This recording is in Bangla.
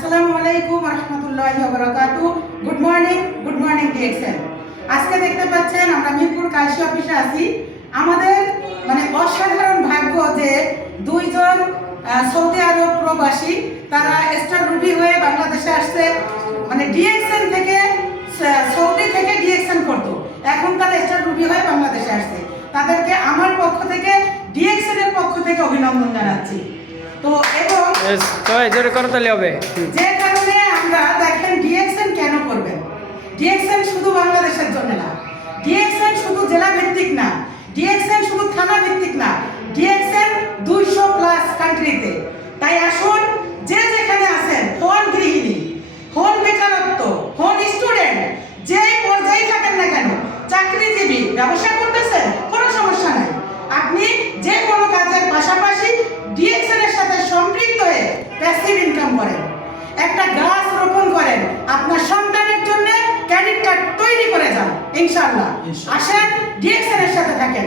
আসসালামু আলাইকুম রহমতুল্লাহি বারাকাতু। Good morning good morning DXL আজকে দেখতে পাচ্ছেন আমরা মিরপুর কালসি অফিসে আছি। আমাদের মানে অসাধারণ ভাগ্য যে দুইজন সৌদি আরব প্রবাসী, তারা স্টার রুবি হয়ে বাংলাদেশে আসছে। মানে ডিএক্সএন থেকে সৌদি থেকে ডিএক্সএন করতো। এখন তারা স্টার রুবি হয়ে বাংলাদেশে আসছে। তাদেরকে আমার পক্ষ থেকে ডিএক্সএন এর পক্ষ থেকে অভিনন্দন জানাচ্ছি। তো এবং জোরে করো তাহলে হবে। যে কারণে আমরা দেখেন ডিএক্সএন কেন করবেন? ডিএক্সএন শুধু বাংলাদেশের জন্য না। ডিএক্সএন শুধু জেলা ভিত্তিক না। ডিএক্সএন শুধু থানা ভিত্তিক না। ডিএক্সএন দুইশো প্লাস কান্ট্রিতে তাই আসুন সাথে সম্পৃক্ত হয়ে প্যাসিভ ইনকাম করেন। একটা গাছ রোপণ করেন আপনার সন্তানের জন্য ক্রেডিট কার্ড তৈরি করে যান ইনশাআল্লাহ। আসেন ডিএক্সএন এর সাথে থাকেন।